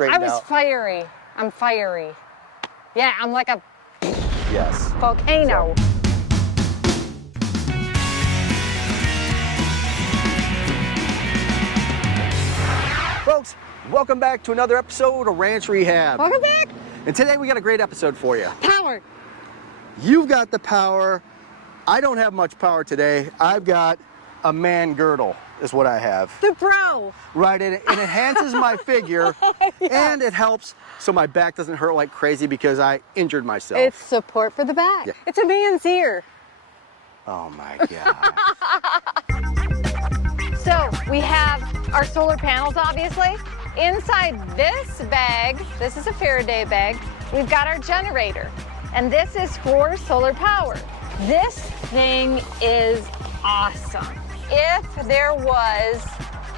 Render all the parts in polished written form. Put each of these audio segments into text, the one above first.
straightened out. I was fiery. I'm fiery. Yeah, I'm like a Yes. volcano. Folks, welcome back to another episode of Ranch Rehab. Welcome back. And today we got a great episode for you. Power. You've got the power. I don't have much power today. I've got a man girdle is what I have. The bro. Right, and it enhances my figure and it helps so my back doesn't hurt like crazy because I injured myself. It's support for the back. Yeah. It's a man's ear. Oh my God. So we have our solar panels, obviously. Inside this bag, this is a Faraday bag, we've got our generator. And this is for solar power. This thing is awesome. If there was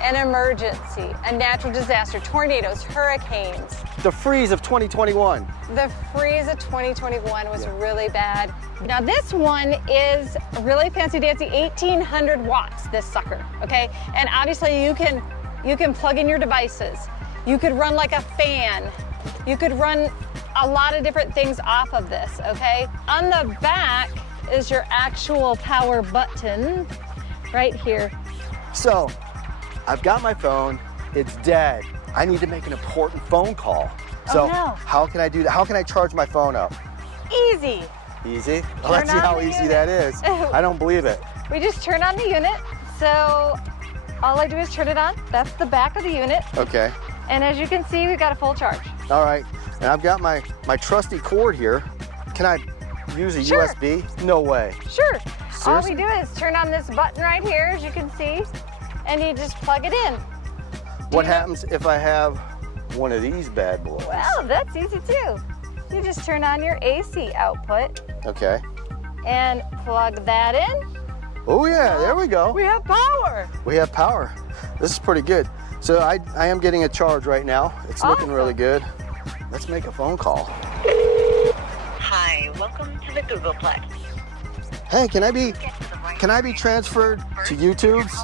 an emergency, a natural disaster, tornadoes, hurricanes. The freeze of 2021. The freeze of 2021 was really bad. Now this one is really fancy dancy, 1800 watts, this sucker, okay? And obviously you can plug in your devices. You could run like a fan. You could run a lot of different things off of this, okay? On the back is your actual power button right here. So, I've got my phone, it's dead. I need to make an important phone call. So, no. how can I do that? How can I charge my phone up? Easy. Easy? Well, let's see on how the easy unit. that is. I don't believe it. We just turn on the unit. So all I do is turn it on. That's the back of the unit. Okay. And as you can see, we've got a full charge. All right. And I've got my trusty cord here. Can I use a Sure. USB? No way. Sure. All we Seriously? do is turn on this button right here, as you can see, and you just plug it in. What happens if I have one of these bad boys? Well, that's easy too. You just turn on your AC output Okay. and plug that in. Oh yeah, there we go. We have power. We have power. This is pretty good. So I am getting a charge right now. It's looking Awesome. really good. Let's make a phone call. Hi, welcome to the Googleplex. Hey, can I be transferred to YouTube's?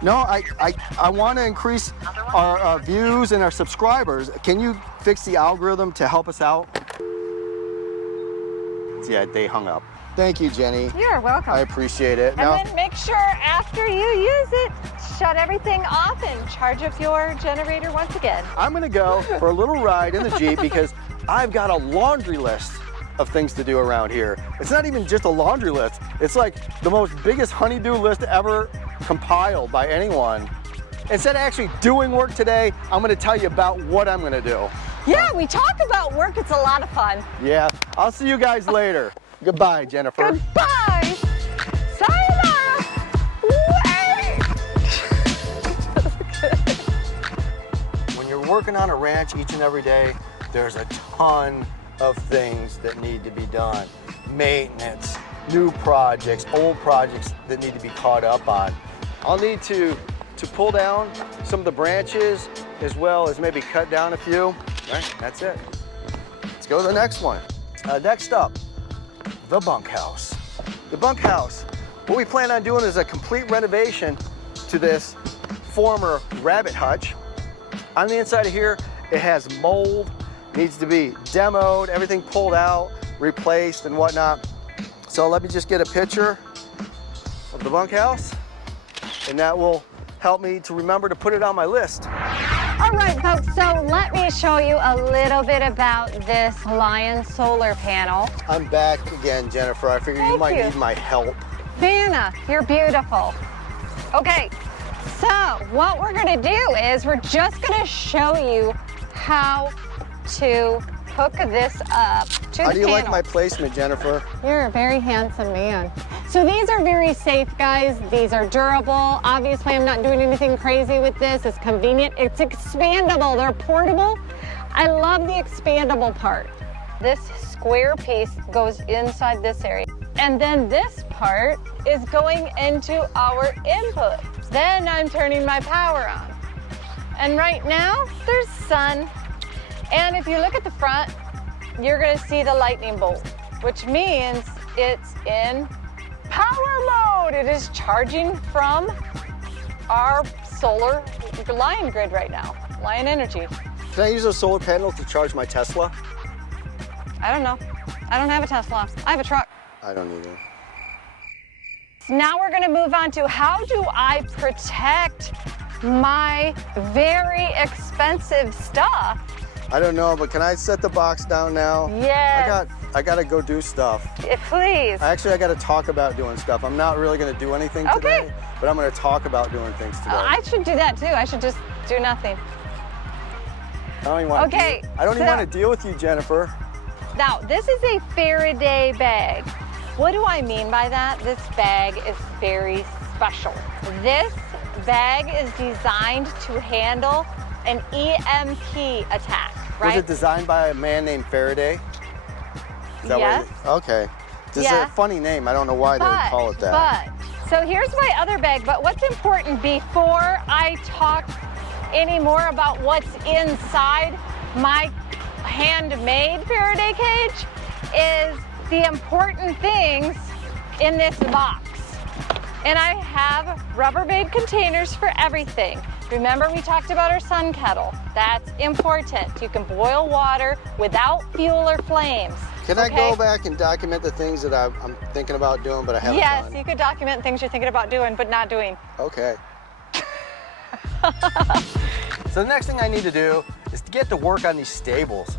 No, I want to increase our views and our subscribers. Can you fix the algorithm to help us out? Yeah, they hung up. Thank you, Jenny. You're welcome. I appreciate it. And then make sure after you use it, shut everything off and charge up your generator once again. I'm gonna go for a little ride in the Jeep because I've got a laundry list of things to do around here. It's not even just a laundry list. It's like the most biggest honey-do list ever compiled by anyone. Instead of actually doing work today, I'm gonna tell you about what I'm gonna do. Yeah, we talk about work. It's a lot of fun. Yeah, I'll see you guys later. Goodbye, Jennifer. Goodbye. Sayonara. Wait. When you're working on a ranch each and every day, there's a ton of things that need to be done. Maintenance, new projects, old projects that need to be caught up on. I'll need to pull down some of the branches as well as maybe cut down a few. All right, that's it. Let's go to the next one. Next up, the bunkhouse. The bunkhouse. What we plan on doing is a complete renovation to this former rabbit hutch. On the inside of here, it has mold, needs to be demoed, everything pulled out, replaced and whatnot. So let me just get a picture of the bunkhouse and that will help me to remember to put it on my list. All right, folks, so let me show you a little bit about this Lion solar panel. I'm back again, Jennifer. I figure you might need my help. Vanna, you're beautiful. Okay, so what we're gonna do is we're just gonna show you how to hook this up to the How do you like panel. my placement, Jennifer? You're a very handsome man. So these are very safe, guys. These are durable. Obviously, I'm not doing anything crazy with this. It's convenient. It's expandable. They're portable. I love the expandable part. This square piece goes inside this area. And then this part is going into our input. Then I'm turning my power on. And right now, there's sun. And if you look at the front, you're gonna see the lightning bolt, which means it's in power mode. It is charging from our solar Lion grid right now, Lion Energy. Can I use those solar panels to charge my Tesla? I don't know. I don't have a Tesla. I have a truck. I don't either. Now we're gonna move on to how do I protect my very expensive stuff? I don't know, but can I set the box down now? Yes. I gotta go do stuff. Please. Actually, I gotta talk about doing stuff. I'm not really gonna do anything today, but I'm gonna talk about doing things today. I should do that too. I should just do nothing. I don't even want to I don't even want to deal with you, Jennifer. Now, this is a Faraday bag. What do I mean by that? This bag is very special. This bag is designed to handle an EMP attack, right? Was it designed by a man named Faraday? Is that Yes. Okay. This is a funny name. I don't know why they would call it that. But, so here's my other bag, but what's important before I talk any more about what's inside my handmade Faraday cage is the important things in this box. And I have Rubbermaid containers for everything. Remember we talked about our sun kettle. That's important. You can boil water without fuel or flames. Can I go back and document the things that I'm thinking about doing, but I haven't done? Yes, you could document things you're thinking about doing, but not doing. Okay. So the next thing I need to do is to get to work on these stables.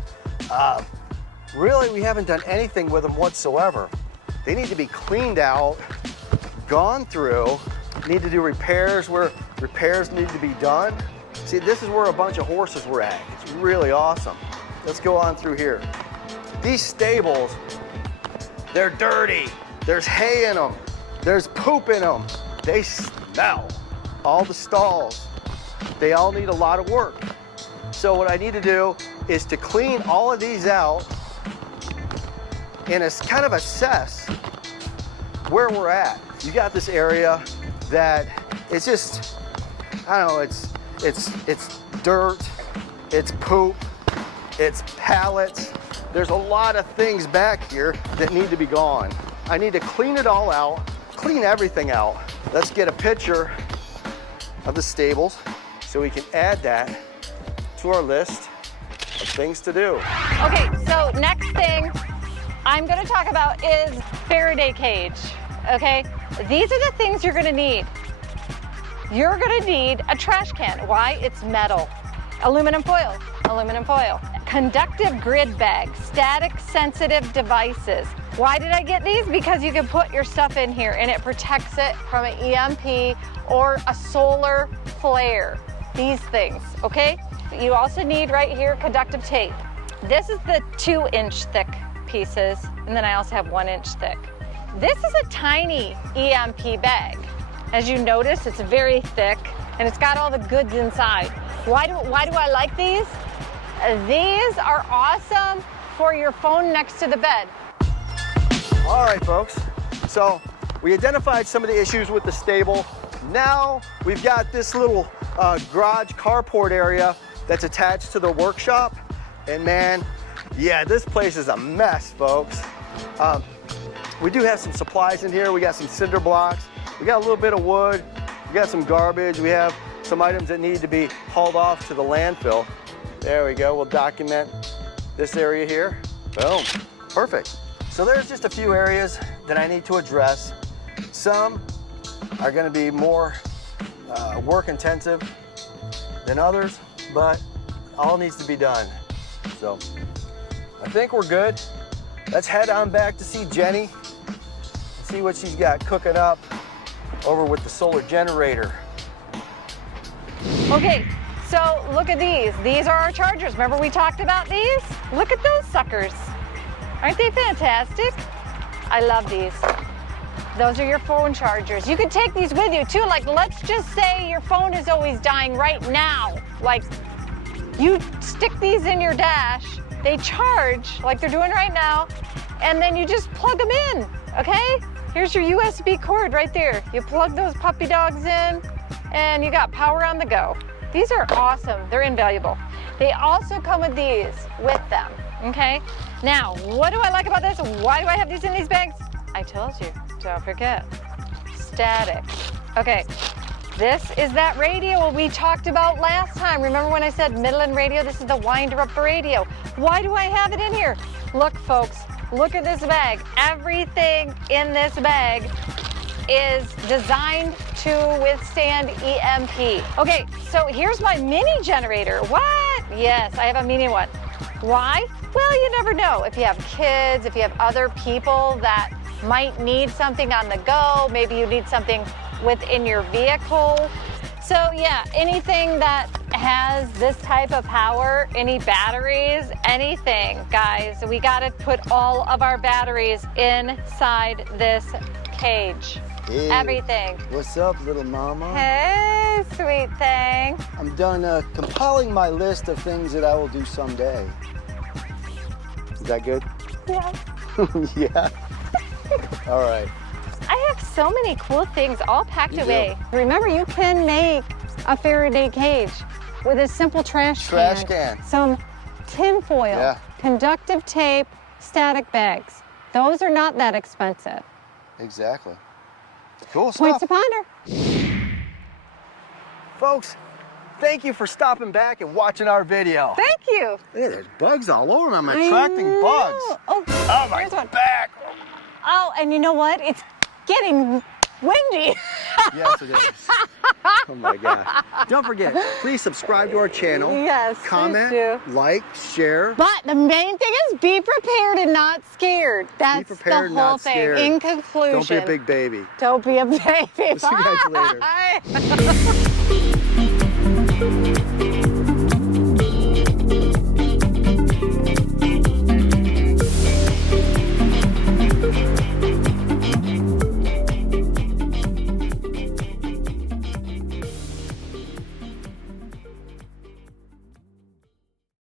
Really, we haven't done anything with them whatsoever. They need to be cleaned out, gone through, need to do repairs where repairs need to be done. See, this is where a bunch of horses were at. It's really awesome. Let's go on through here. These stables, they're dirty. There's hay in them. There's poop in them. They smell. All the stalls, they all need a lot of work. So what I need to do is to clean all of these out and kind of assess where we're at. You got this area that it's just, I don't know, it's dirt, it's poop, it's pallets. There's a lot of things back here that need to be gone. I need to clean it all out, clean everything out. Let's get a picture of the stables so we can add that to our list of things to do. Okay, so next thing I'm gonna talk about is Faraday cage, okay? These are the things you're gonna need. You're gonna need a trash can. Why? It's metal. Aluminum foil, aluminum foil. Conductive grid bag, static sensitive devices. Why did I get these? Because you can put your stuff in here and it protects it from an EMP or a solar flare. These things, okay? You also need right here conductive tape. This is the 2-inch thick pieces, and then I also have 1-inch thick. This is a tiny EMP bag. As you notice, it's very thick and it's got all the goods inside. Why do I like these? These are awesome for your phone next to the bed. All right, folks. So we identified some of the issues with the stable. Now we've got this little garage carport area that's attached to the workshop. And man, yeah, this place is a mess, folks. We do have some supplies in here. We got some cinder blocks. We got a little bit of wood. We got some garbage. We have some items that need to be hauled off to the landfill. There we go. We'll document this area here. Boom. Perfect. So there's just a few areas that I need to address. Some are going to be more work intensive than others, but all needs to be done. So I think we're good. Let's head on back to see Jenny and see what she's got cooking up over with the solar generator. Okay, so look at these. These are our chargers. Remember we talked about these? Look at those suckers. Aren't they fantastic? I love these. Those are your phone chargers. You can take these with you too. Like, let's just say your phone is always dying right now. Like, you stick these in your dash, they charge like they're doing right now, and then you just plug them in, okay? Here's your USB cord right there. You plug those puppy dogs in, and you got power on the go. These are awesome. They're invaluable. They also come with these with them, okay? Now, what do I like about this? Why do I have these in these bags? I told you, don't forget. Static. Okay, This is that radio we talked about last time. Remember when I said Midland radio? This is the winder up radio. Why do I have it in here? Look, folks, look at this bag. Everything in this bag is designed to withstand EMP. Okay, so here's my mini generator. What? Yes, I have a mini one. Why? Well, you never know. If you have kids, if you have other people that might need something on the go, maybe you need something within your vehicle. So yeah, anything that has this type of power, any batteries, anything, guys, we gotta put all of our batteries inside this cage. Hey, everything. What's up, little mama? Hey, sweet thing. I'm done compiling my list of things that I will do someday. Is that good? Yeah. Yeah? All right. I have so many cool things all packed You away. Remember, you can make a Faraday cage with a simple trash can. Some tin foil, Yeah. conductive tape, static bags. Those are not that expensive. Exactly. Cool Points stuff. to ponder. Folks, thank you for stopping back and watching our video. Thank you. Hey, there's bugs all over me. I'm attracting bugs. Oh, Oh, my here's one. back. Oh, and you know what? It's getting windy. Yes, it is. Oh my God. Don't forget, please subscribe to our channel. Yes, please Comment, do. like, share. But the main thing is be prepared and not scared. That's prepared, the whole not thing. scared. In conclusion. Don't be a big baby. Don't be a baby. See you guys later. Bye.